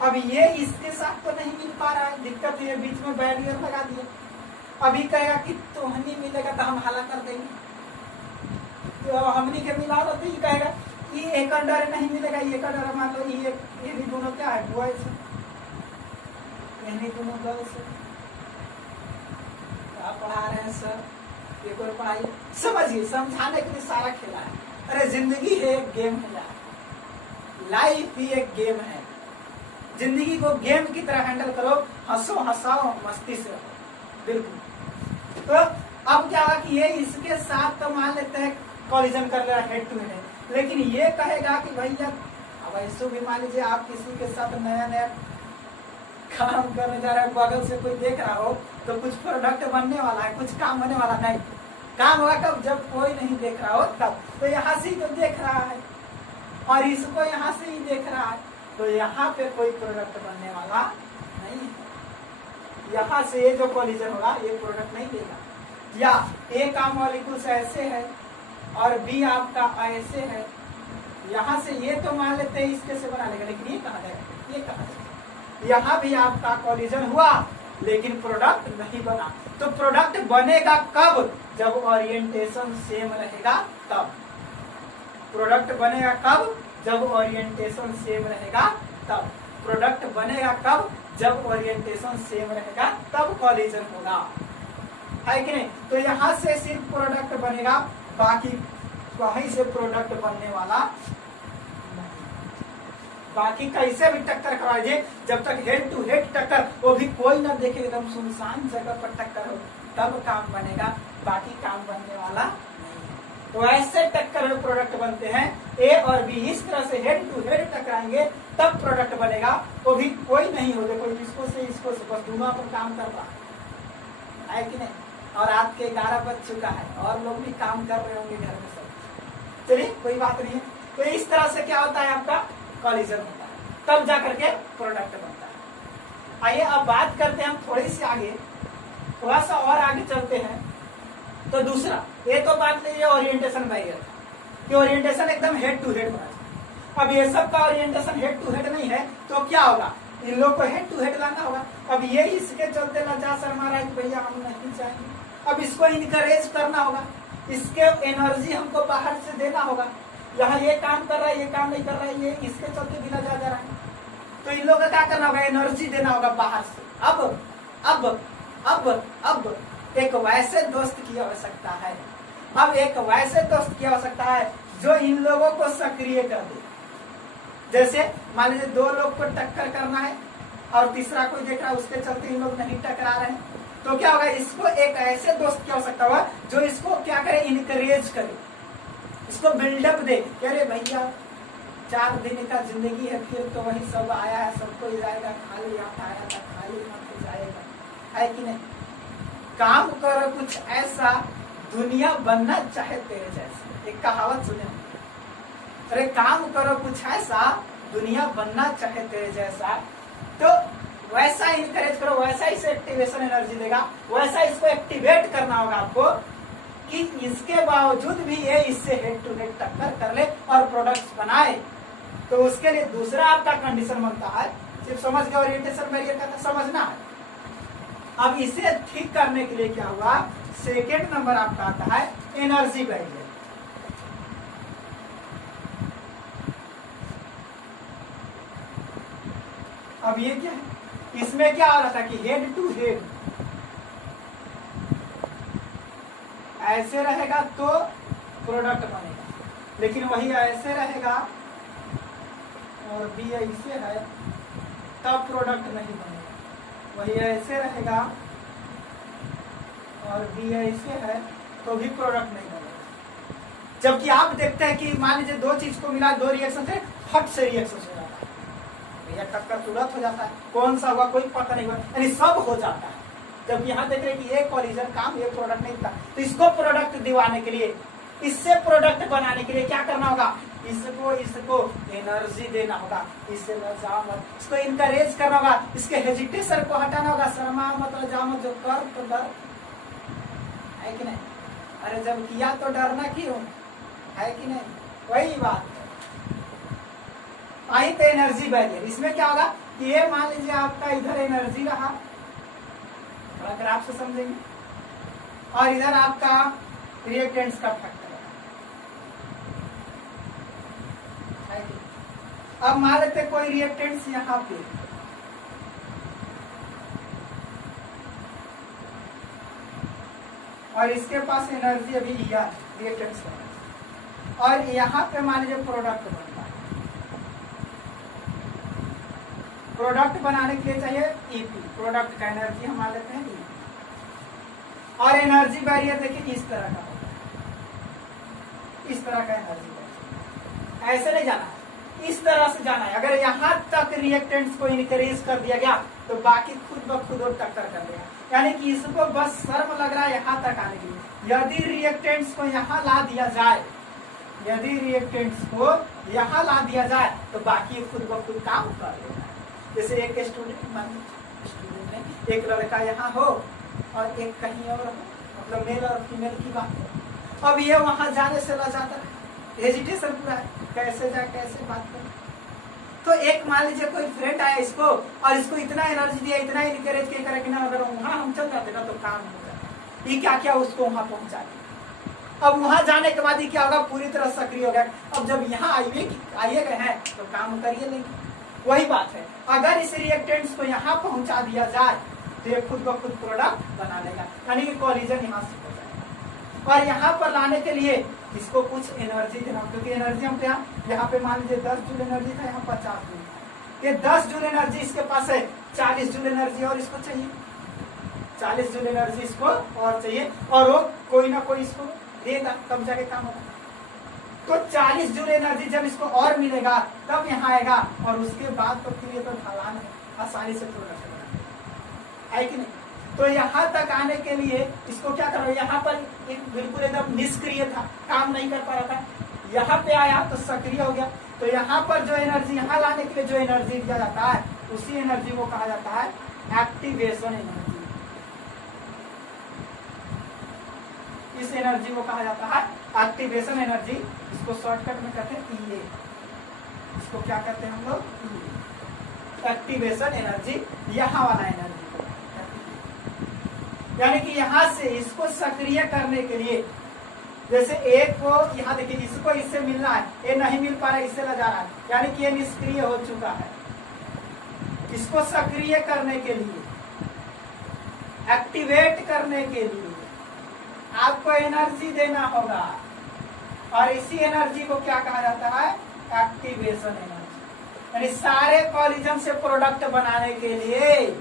अब ये इसके साथ तो नहीं मिल पा रहा है, दिक्कत ये बीच में बैरियर लगा दिया। अभी कहेगा कि तोहनी मिलेगा तो हम हला कर देंगे, तो हमनी के मिला तो ये कहेगा ये एक डर नहीं मिलेगा, ये का डर मान लो ये भी दोनों क्या है, बॉयज है, ये दोनों गर्ल्स है। आप पढ़ा रहे हैं सर, ये कोई पढ़ाई समझिए, समझाने के लिए सारा खेला है। अरे जिंदगी है एक गेम है यार, लाइफ ही एक गेम है, जिंदगी को गेम की तरह हैंडल करो, हंसो हंसाओ मस्ती से रहो, बिल्कुल। तो अब क्या हुआ कि ये इसके साथ तो मान लेते हैं कॉलिजन कर ले रहा हेड टू हेड, लेकिन ये कहेगा कि भैया अब ऐसे भी मान लीजिए आप किसी के साथ नया नया काम करने जा रहे हैं, बगल से कोई देख रहा हो तो कुछ प्रोडक्ट बनने वाला है, कुछ काम होने वाला नहीं। काम होगा कब? जब कोई नहीं देख रहा हो तब। तो यहाँ से ही तो देख रहा है और इसको यहाँ से ही देख रहा है, तो यहाँ पे कोई प्रोडक्ट बनने वाला नहीं है। यहाँ से ये जो कॉलिजन होगा ये प्रोडक्ट नहीं देगा। या ए का मॉलिक्यूल्स ऐसे है और बी आपका ऐसे है, यहाँ से ये तो मान लेते हैं इसके से बना लेगा, लेकिन ये कहा जाएगा, ये कहा जाएगा। यहाँ भी आपका कॉलिजन हुआ लेकिन प्रोडक्ट नहीं बना। तो प्रोडक्ट बनेगा कब? जब ओरिएंटेशन सेम रहेगा तब। प्रोडक्ट बनेगा कब? जब ओरिएंटेशन सेम रहेगा तब। प्रोडक्ट बनेगा कब? जब ओरिएंटेशन सेम रहेगा तब कॉलिजन होगा, है कि नहीं। तो यहाँ से सिर्फ प्रोडक्ट बनेगा, बाकी वहीं से प्रोडक्ट बनने वाला नहीं। बाकी कैसे भी टक्कर करवा दीजिए, जब तक हेड टू हेड टक्कर, वो भी कोई ना देखे, एकदम सुनसान जगह पर टक्कर हो तब काम बनेगा, बाकी काम बनने वाला नहीं है। तो ऐसे टक्कर में प्रोडक्ट बनते हैं, ए और बी इस तरह से हेड टू हेड टकराएंगे तब प्रोडक्ट बनेगा। वो भी कोई नहीं हो, देखो इसको से बस दोनों अपन काम कर रहा है कि नहीं। और रात के 11 बज चुका है और लोग भी काम कर रहे होंगे घर में सब। चलिए कोई बात नहीं है। तो इस तरह से क्या होता है आपका कॉलिजन होता है, तब जाकर के प्रोडक्ट बनता है। आइए अब बात करते हैं हम थोड़ी सी आगे, थोड़ा सा और आगे चलते हैं। तो दूसरा, ये तो बात नहीं है ओरिएंटेशन बैरियर था कि ओरिएंटेशन एकदम हेड टू हेड होना चाहिए। अब ये सब का ओरिएंटेशन हेड टू हेड नहीं है तो क्या होगा, इन लोग को हेड टू हेड लाना होगा। अब ये इसके चलते लजा शर्मा रहा है कि भैया हम नहीं चाहेंगे, अब इसको इनकरेज करना होगा, इसके एनर्जी हमको बाहर से देना होगा। यहाँ ये काम कर रहा है, ये काम नहीं कर रहा है, ये इसके चलते भी लजा जा रहा है, तो इन लोगों का क्या करना होगा, एनर्जी देना होगा बाहर से। अब एक वैसे दोस्त की आवश्यकता है, अब एक वैसे दोस्त की आवश्यकता है जो इन लोगों को सक्रिय कर दे। जैसे मान लीजिए दो लोग को टक्कर करना है और तीसरा कोई देख रहा है, उसके चलते इन लोग नहीं टकरा रहे हैं, तो क्या होगा, इसको एक ऐसे दोस्त की आवश्यकता होगा जो इसको क्या करे, इनकरेज करे, इसको बिल्डअप दे। अरे भैया 4 दिन का जिंदगी है, फिर तो वही सब आया है, सबको जाएगा, खाली हाथ आया था, खाली हाथ जाएगा, है कि नहीं। काम करो कुछ ऐसा, दुनिया बनना चाहे तेरे जैसे, एक कहावत सुने। अरे काम करो कुछ ऐसा, दुनिया बनना चाहे तेरे जैसा, तो वैसा इनकरेज करो, वैसा इसे एक्टिवेशन एनर्जी देगा, वैसा इसको एक्टिवेट करना होगा आपको कि इसके बावजूद भी ये इससे हेड टू हेड टक्कर कर ले और प्रोडक्ट्स बनाए। तो उसके लिए दूसरा आपका कंडीशन बनता है, सिर्फ समझ के ओरिएंटेशन बैरियर का समझना है। अब इसे ठीक करने के लिए क्या हुआ, सेकेंड नंबर आपका आता है एनर्जी बैरियर। अब ये क्या है, इसमें क्या हो रहा था कि हेड टू हेड ऐसे रहेगा तो प्रोडक्ट बनेगा, लेकिन वही ऐसे रहेगा और बी ऐसे है तब प्रोडक्ट नहीं बनेगा, वही ऐसे रहेगा और बी ऐसे है तो भी प्रोडक्ट नहीं बनेगा। जबकि आप देखते हैं कि मान लीजिए दो चीज को मिला, दो रिएक्शन थे, फट से रिएक्शन हो जाता है, भैया टक्कर तुरंत हो जाता है, कौन सा हुआ कोई पता नहीं हुआ, यानी सब हो जाता है। जब यहाँ देख रहे हैं कि ये कॉलिजन काम, ये प्रोडक्ट नहीं था, तो इसको प्रोडक्ट दिवाने के लिए, इससे प्रोडक्ट बनाने के लिए क्या करना होगा, इसको एनर्जी देना होगा, इससे लजा मत, इसको इनकरेज करना होगा, इसके हेजिटेशन को हटाना होगा, शर्मा मत लजा मत, जो कर तो डर है कि नहीं। अरे जब किया तो डरना क्यों है कि नहीं, वही बात है। आई तो एनर्जी बैरियर, इसमें क्या होगा कि ये मान लीजिए आपका इधर एनर्जी रहा, अगर आप से समझेंगे, और इधर आपका रिएक्टेंट्स का फैक्टर है। अब मान लेते कोई रिएक्टेंट्स यहाँ पे, और इसके पास एनर्जी अभी रिएक्टेंट्स का, और यहाँ पे मान लीजिए प्रोडक्ट बनता है। प्रोडक्ट बनाने के लिए चाहिए ईपी, प्रोडक्ट का एनर्जी हम मान लेते हैं ईपी, और एनर्जी बैरियर देखिए इस तरह का होता है, इस तरह का एनर्जी बैरियर, ऐसे नहीं जाना है, इस तरह से जाना है। अगर यहाँ तक रिएक्टेंट्स को इनकरेज कर दिया गया तो बाकी खुद ब खुद और टक्कर कर देगा, यानी कि इसको बस शर्म लग रहा है यहाँ तक आने के लिए। यदि रिएक्टेंट्स को यहाँ ला दिया जाए, यदि रिएक्टेंट्स को यहाँ ला दिया जाए तो बाकी खुद ब खुद काम कर देगा। जैसे एक स्टूडेंट ने, एक लड़का यहाँ हो और एक कहीं और हो, मतलब मेल और फीमेल की बात हो, अब ये वहां जाने से लग जाता है, हेजिटेशन पूरा है, कैसे जाए कैसे बात करें। तो एक मान लीजिए कोई फ्रेंड आया इसको और इसको इतना एनर्जी दिया, इतना इनकरेज किया करे कि ना, अगर वहां हम चल जाते ना तो काम हो जाता। ये क्या क्या उसको वहां पहुंचा दिया। अब वहां जाने के बाद ही क्या होगा, पूरी तरह सक्रिय हो गया। अब जब यहाँ आइए गए हैं तो काम करिए लेंगे, वही बात है। अगर इस रिएक्टेंट्स को यहाँ पहुंचा दिया जाए तो ये खुद ब खुद प्रोडक्ट बना लेगा, यानी कि कॉलिजन यहाँ से हो जाएगा। और यहाँ पर लाने के लिए इसको कुछ एनर्जी देना, क्योंकि एनर्जी हम यहाँ पे मान लीजिए 10 जूल एनर्जी था, यहाँ 50 जूल था, ये 10 जूल एनर्जी इसके पास है, 40 जूल एनर्जी और इसको चाहिए, 40 जूल एनर्जी इसको और चाहिए, और वो कोई ना कोई इसको देगा तब जाके काम होगा। तो 40 जूल एनर्जी जब इसको और मिलेगा तब यहाँ आएगा, और उसके बाद तो फिर ये तो ढलान है, आसानी से प्रोडक्ट है कि नहीं। तो यहाँ तक आने के लिए इसको क्या करो, यहाँ पर एक बिल्कुल एकदम निष्क्रिय था, काम नहीं कर पा रहा था, यहाँ पे आया तो सक्रिय हो गया। तो यहाँ पर जो एनर्जी यहाँ लाने के लिए जो एनर्जी दिया जाता है उसी एनर्जी को कहा जाता है एक्टिवेशन एनर्जी। इस एनर्जी को कहा जाता है एक्टिवेशन एनर्जी। इसको शॉर्टकट में कहते हैं ईए। इसको क्या कहते हैं हम लोग? Activation energy. यहाँ वाला एनर्जी यानी कि यहाँ से इसको सक्रिय करने के लिए, जैसे एक को यहाँ देखिए, इसको इससे मिलना है, ये नहीं मिल पा रहा है, इससे ले जा रहा है, यानी कि ये निष्क्रिय हो चुका है। इसको सक्रिय करने के लिए, एक्टिवेट करने के लिए आपको एनर्जी देना होगा, और इसी एनर्जी को क्या कहा जाता है? Activation energy. यानी सारे कॉलिजन से प्रोडक्ट बनाने के लिए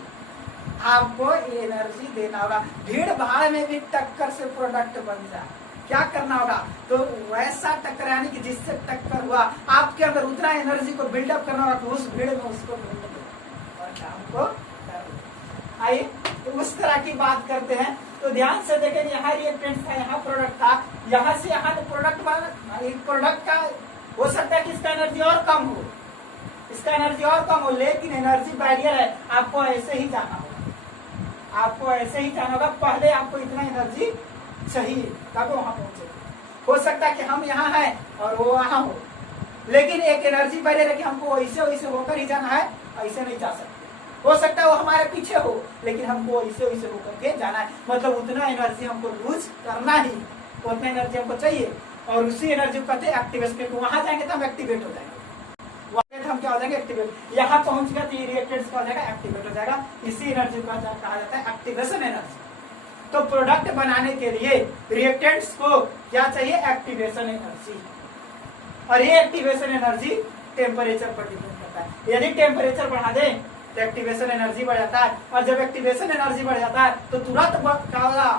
आपको एनर्जी देना होगा। भीड़ भाड़ में भी टक्कर से प्रोडक्ट बन जाए, क्या करना होगा? तो वैसा टक्कर, यानी कि जिससे टक्कर हुआ आपके अंदर उतना एनर्जी को बिल्डअप करना होगा कि उस भीड़ में उसको और काम को। आइए तो उस तरह की बात करते हैं। तो ध्यान से देखें, यहाँ रिएक्टेंट था, यहाँ प्रोडक्ट था, यहाँ से यहाँ प्रोडक्ट बना। एक प्रोडक्ट का हो सकता है कि इसका एनर्जी और कम हो, इसका एनर्जी और कम हो, लेकिन एनर्जी बैरियर है, आपको ऐसे ही जाना होगा, आपको ऐसे ही जाना होगा। पहले आपको इतना एनर्जी चाहिए तब वहां पहुंचे। हो सकता है कि हम यहाँ हैं और वो वहां हो, लेकिन एक एनर्जी बैरियर है कि हमको वैसे वैसे होकर ही जाना है, ऐसे नहीं जा सकते। हो सकता है वो हमारे पीछे हो, लेकिन हमको ऐसे वैसे होकर के जाना है, मतलब उतना एनर्जी हमको लूज करना ही, उतना एनर्जी हमको चाहिए। और उसी एनर्जी को कहते हैं एक्टिवेशन। वहां जाएंगे तो हम एक्टिवेट हो जाएंगे, हम क्या हो जाएंगे? एक्टिवेट। यहाँ पहुंच गया तो ये रिएक्टेंट्स का हो जाएगा एक्टिवेट हो जाएगा। इसी एनर्जी को कहा जाता है एक्टिवेशन एनर्जी। तो प्रोडक्ट बनाने के लिए रिएक्टेंट्स को क्या चाहिए? Activation energy. और ये एक्टिवेशन एनर्जी टेम्परेचर पर डिपेंड करता है। यदि टेम्परेचर बढ़ा दें तो एक्टिवेशन एनर्जी बढ़ जाता है, और जब एक्टिवेशन एनर्जी बढ़ जाता है तो तुरंत क्या होगा?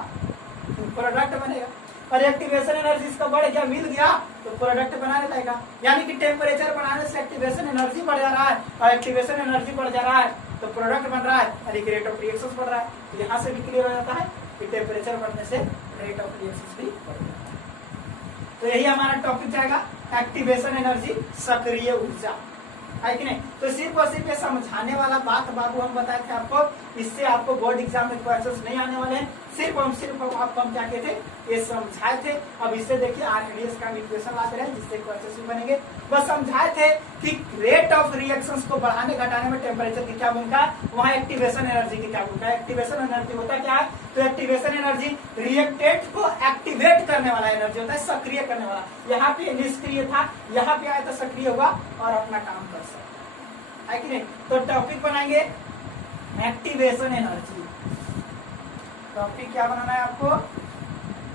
प्रोडक्ट बनेगा। और एक्टिवेशन एनर्जी इसका बढ़ गया, मिल गया, तो प्रोडक्ट बनाने लगेगा। यानी कि टेम्परेचर बढ़ाने से एक्टिवेशन एनर्जी बढ़ जा रहा है, और एक्टिवेशन एनर्जी बढ़ जा रहा है तो प्रोडक्ट बन रहा है, यानी कि रेट ऑफ रिएक्शंस बढ़ रहा है। तो यहाँ से भी क्लियर हो जाता है कि टेम्परेचर बढ़ने से रेट ऑफ रिएक्शंस भी बढ़ जाता है। तो यही हमारा टॉपिक जाएगा, एक्टिवेशन एनर्जी, सक्रिय ऊर्जा, है कि नहीं? तो सिर्फ और सिर्फ ये समझाने वाला बात बाबू हम बताए थे आपको, इससे आपको बोर्ड एग्जाम में क्वेश्चंस नहीं आने वाले हैं। सिर्फ आपको हम क्या कहते ये समझाए थे। अब इससे देखिए आरएडीएस का इक्वेशन लाते रहे जिससे क्वेश्चंस भी बनेंगे। बस समझाए थे कि रेट ऑफ रिएक्शंस को बढ़ाने घटाने में टेम्परेचर की क्या भूमिका, वहाँ एक्टिवेशन एनर्जी की क्या भूमिका। एक्टिवेशन एनर्जी होता क्या है? तो एक्टिवेशन एनर्जी रिएक्टेंट को एक्टिवेट करने वाला एनर्जी होता है, सक्रिय करने वाला। यहाँ पे निष्क्रिय था, यहाँ पे आया तो सक्रिय हुआ और अपना काम कर सकता है कि नहीं? तो टॉपिक बनाएंगे एक्टिवेशन एनर्जी। टॉपिक क्या बनाना है आपको?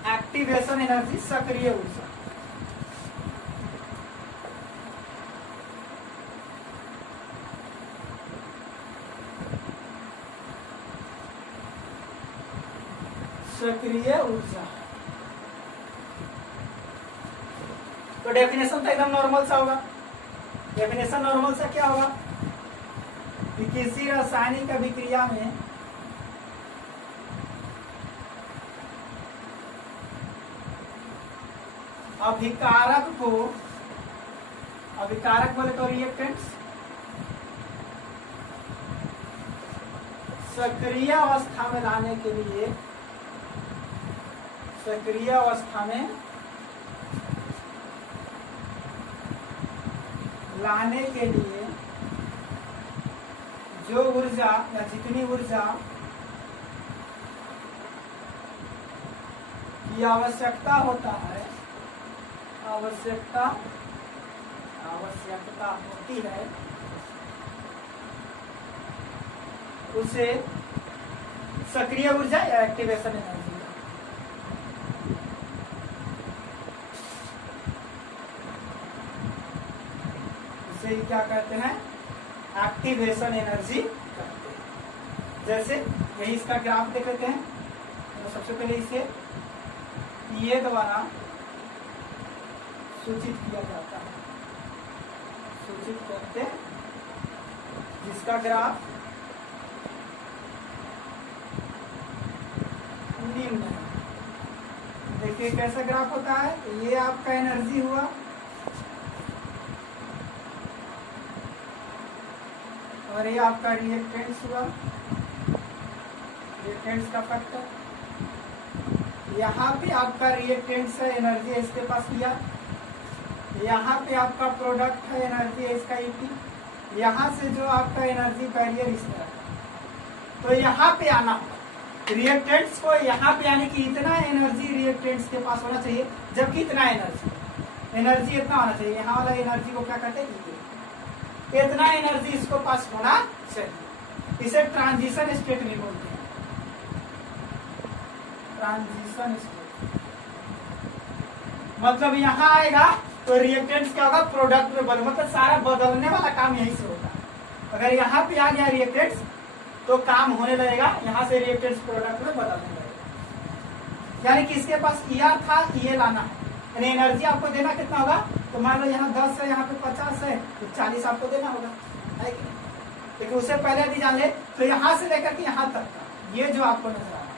एक्टिवेशन एनर्जी, सक्रिय ऊर्जा। सक्रिय ऊर्जा। तो डेफिनेशन तो एकदम नॉर्मल सा होगा। डेफिनेशन नॉर्मल सा क्या होगा कि किसी रासायनिक अभिक्रिया में अभिकारक को, अभिकारक बोले तो रिएक्टेंट्स, सक्रिय अवस्था में लाने के लिए, सक्रिय अवस्था में लाने के लिए जो ऊर्जा या जितनी ऊर्जा की आवश्यकता होता है, आवश्यकता होती है, उसे सक्रिय ऊर्जा या एक्टिवेशन एनर्जी, इसे क्या कहते हैं? एक्टिवेशन एनर्जी कहते हैं। जैसे यही इसका ग्राफ देख लेते हैं। तो सबसे पहले इसे ये द्वारा सूचित किया जाता है, सूचित करते, जिसका ग्राफ निम्न है। देखिए कैसा ग्राफ होता है। ये आपका एनर्जी हुआ, और ये आपका रिएक्टेंस हुआ, रिएक्टेंस का फैक्टर। यहाँ पे आपका रिएक्टेंस है, एनर्जी है इसके पास किया। यहाँ पे आपका प्रोडक्ट है, एनर्जी है इसका ईटी। यहाँ से जो आपका एनर्जी बैरियर इस तरह, तो यहाँ पे आना होगा रिएक्टेंट्स को, यहाँ पे आने की इतना एनर्जी रिएक्टेंट्स के पास होना चाहिए, जबकि इतना एनर्जी इतना होना चाहिए। यहाँ वाला एनर्जी को क्या कहते हैं, इतना एनर्जी इसको पास होना चाहिए। इसे ट्रांजिशन स्टेट में बोलते हैं, ट्रांजिशन स्टेट। मतलब यहाँ आएगा तो रिएक्टेंट्स क्या होगा, प्रोडक्ट में बदल, मतलब सारा बदलने वाला काम यहीं से होता है। अगर यहाँ पे आ गया रिएक्टेंट्स तो काम होने लगेगा, यहाँ से रिएक्टेंट्स प्रोडक्ट में बदलने लगेगा। यानी कि इसके पास ईआर था, ये लाना है, यानी एनर्जी आपको देना कितना होगा, तो मान लो यहाँ 10 है, यहाँ पे 50 है, तो 40 आपको देना होगा, है कि नहीं? लेकिन उससे पहले यदि जान ले तो यहाँ से लेकर के यहाँ तक का ये जो आपको नजर आ रहा है,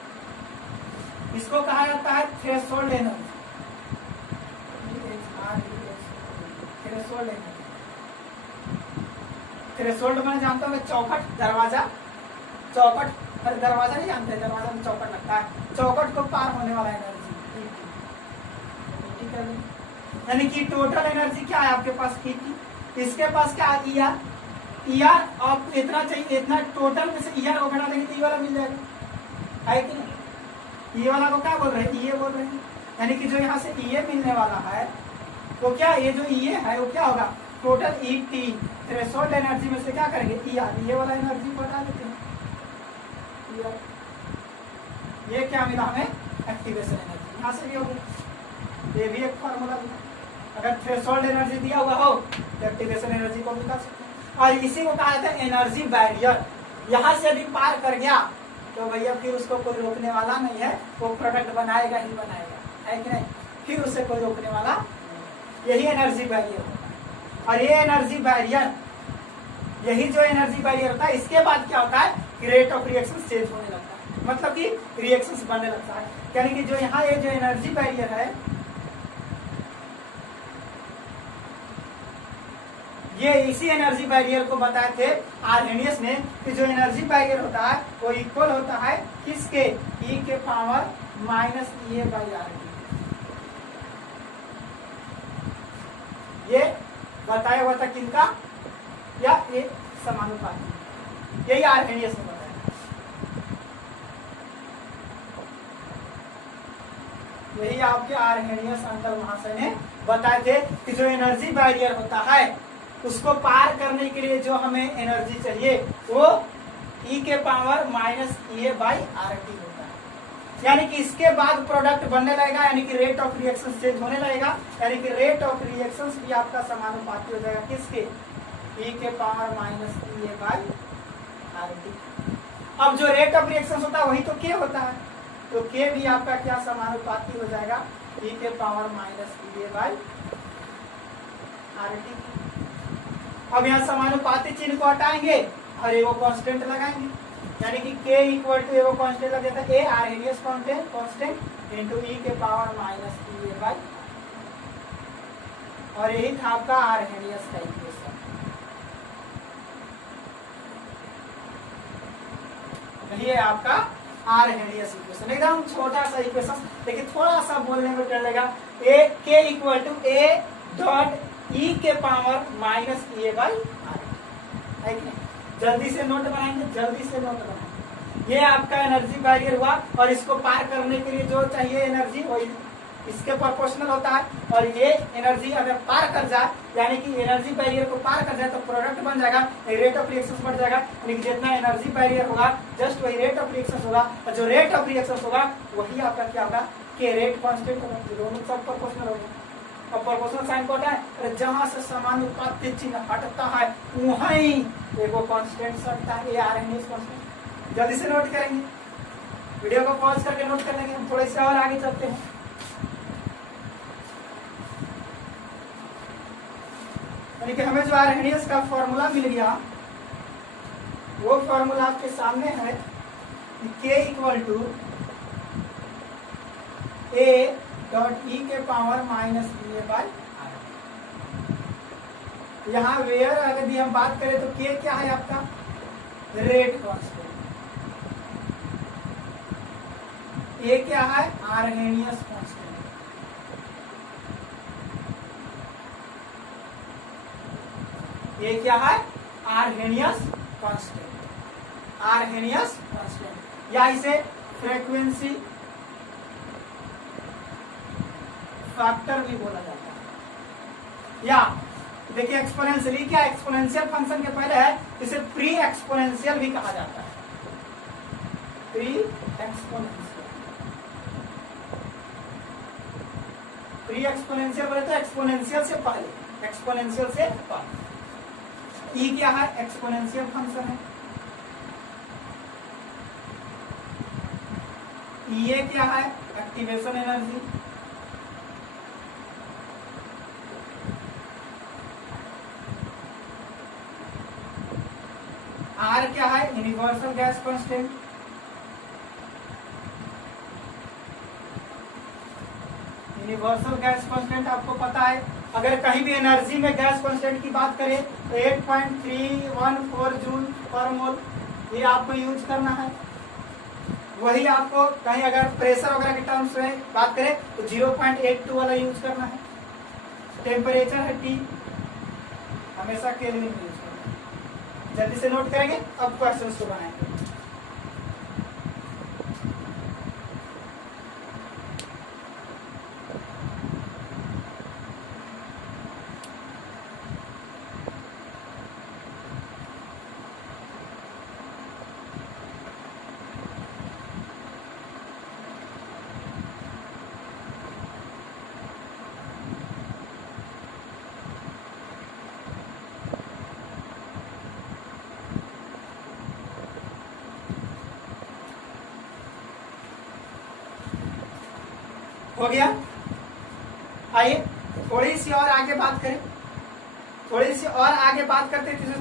इसको कहा जाता है threshold energy. Threshold energy, threshold मैंने जानता हूँ चौखट, दरवाजा, चौखट, अरे दरवाजा नहीं जानते, दरवाजा में चौखट लगता है, चौखट को पार होने वाला एनर्जी। यानी कि टोटल एनर्जी क्या है आपके पास, इसके पास क्या है, ईआर। ईआर आप इतना चाहिए, इतना टोटल में से ईआर को घटा देंगे तो ये वाला मिल जाएगा, है कि नहीं? ये वाला को क्या बोल रहे हैं, ये बोल रहे हैं। यानी कि जो यहाँ से ये मिलने वाला है तो क्या ये जो ये है वो क्या होगा, टोटल ईटी थ्रेशोल्ड एनर्जी में से क्या करेंगे, ईआर, ये वाला एनर्जी को हटा देते हैं। ये क्या मिला हमें, एक्टिवेशन एनर्जी, यहाँ से भी होगी, ये भी एक फार्मूला मिला। अगर थ्रेशोल्ड एनर्जी दिया हुआ हो तो एक्टिवेशन एनर्जी को भी कर सकते हैं। और इसी को कहा जाता है एनर्जी बैरियर। यहाँ से यदि पार कर गया तो भैया फिर उसको कोई रोकने वाला नहीं है, वो प्रोडक्ट बनाएगा ही बनाएगा, है कि नहीं? फिर उसे कोई रोकने वाला, यही एनर्जी बैरियर होता है। और ये एनर्जी बैरियर, यही जो एनर्जी बैरियर होता है, इसके बाद क्या होता है, रेट ऑफ रिएक्शन चेंज होने लगता है, मतलब कि रिएक्शंस बनने लगता है। यानी कि जो यहाँ ये जो एनर्जी बैरियर है, ये इसी एनर्जी बैरियर को बताए थे आर्हेनियस ने कि जो एनर्जी बैरियर होता है वो इक्वल होता है किसके, ई के power minus A by R T. ये बताया हुआ था किनका, या ये समानुपाती, यही आर्हेनियस ने बताया। यही आपके आर्हेनियस अंकल महाशय ने बताए थे कि जो एनर्जी बैरियर होता है उसको पार करने के लिए जो हमें एनर्जी चाहिए वो ई के power minus A by R T होता है। यानी कि इसके बाद प्रोडक्ट बनने लगेगा, यानी कि रेट ऑफ रिएक्शन चेंज होने लगेगा, यानी कि रेट ऑफ रिएक्शन भी आपका समानुपाती हो जाएगा किसके, ई के power minus A by R T. अब जो रेट ऑफ रिएक्शन होता है वही तो के होता है, तो के भी आपका क्या समानुपाती हो जाएगा, ई के power minus A by R T. अब यहाँ समानुपाती चिन्ह को हटाएंगे और एगो कांस्टेंट लगाएंगे, यानी कि k इक्वल टू एगो कांस्टेंट लग जाता है ए आर्हेनियस कांस्टेंट इनटू ई के पावर माइनस ए बाई, और यही था आपका आर्हेनियस का इक्वेशन। यही है आपका आर्हेनियस इक्वेशन, एकदम छोटा सा इक्वेशन, लेकिन थोड़ा सा बोलने में डर लेगा। A k equal to A dot e के power minus A by r, है कि नहीं? जल्दी से नोट बनाएंगे, जल्दी से नोट बनाएंगे। ये आपका एनर्जी बैरियर हुआ, और इसको पार करने के लिए जो चाहिए एनर्जी वही इसके प्रोपोर्शनल होता है। और ये एनर्जी अगर पार कर जाए, यानी कि एनर्जी बैरियर को पार कर जाए तो प्रोडक्ट बन जाएगा, रेट ऑफ रिएक्शन बढ़ जाएगा। यानी कि जितना एनर्जी बैरियर होगा जस्ट वही रेट ऑफ रिएक्शन होगा, और जो रेट ऑफ रिएक्शन होगा वही आपका क्या होगा, के रेट कांस्टेंट होगा, दोनों सब प्रोपोर्शनल होगा। और प्रोपोर्शनल साइन को होता है जहां से समानुपाती चिन्ह हटता है वहीं एगो कांस्टेंट सकता है, ये आर्हेनियस कांस्टेंट। जल्दी से नोट करेंगे, वीडियो को पॉज करके नोट कर लेंगे, हम थोड़े से और आगे चलते हैं। यानी कि हमें जो आर्हेनियस का फॉर्मूला मिल गया वो फॉर्मूला आपके सामने है, k equal to A dot e के power minus A by r. यहाँ वेयर अगर हम बात करें तो के क्या है आपका, रेट कांस्टेंट। ये क्या है? Arrhenius constant. ये क्या है? Arrhenius constant. आर्हेनियस कांस्टेंट या इसे फ्रीक्वेंसी फैक्टर भी बोला जाता है। या देखिए एक्सपोनेंशियल, क्या एक्सपोनेंशियल फंक्शन के पहले है, इसे प्री एक्सपोनेंशियल भी कहा जाता है। प्री एक्सपोनेंशियल, प्री एक्सपोनेंशियल बोले तो एक्सपोनेंशियल से पहले, एक्सपोनेंशियल से पहले। ई क्या है? एक्सपोनेंशियल फंक्शन है। ये क्या है? Activation energy. आर क्या है? Universal gas constant. Universal gas constant आपको पता है, अगर कहीं भी एनर्जी में गैस कांस्टेंट की बात करें तो 8.314 जूल पर मोल, ये आपको यूज करना है। वही आपको कहीं अगर प्रेशर वगैरह के टर्म्स में बात करें तो 0.82 वाला यूज करना है। टेम्परेचर है T, हमेशा केल्विन में यूज करना है। जल्दी से नोट करेंगे, अब क्वेश्चंस को बनाएंगे। हो गया? आइए थोड़ी सी और आगे बात करें, थोड़ी सी और आगे बात करते हैं।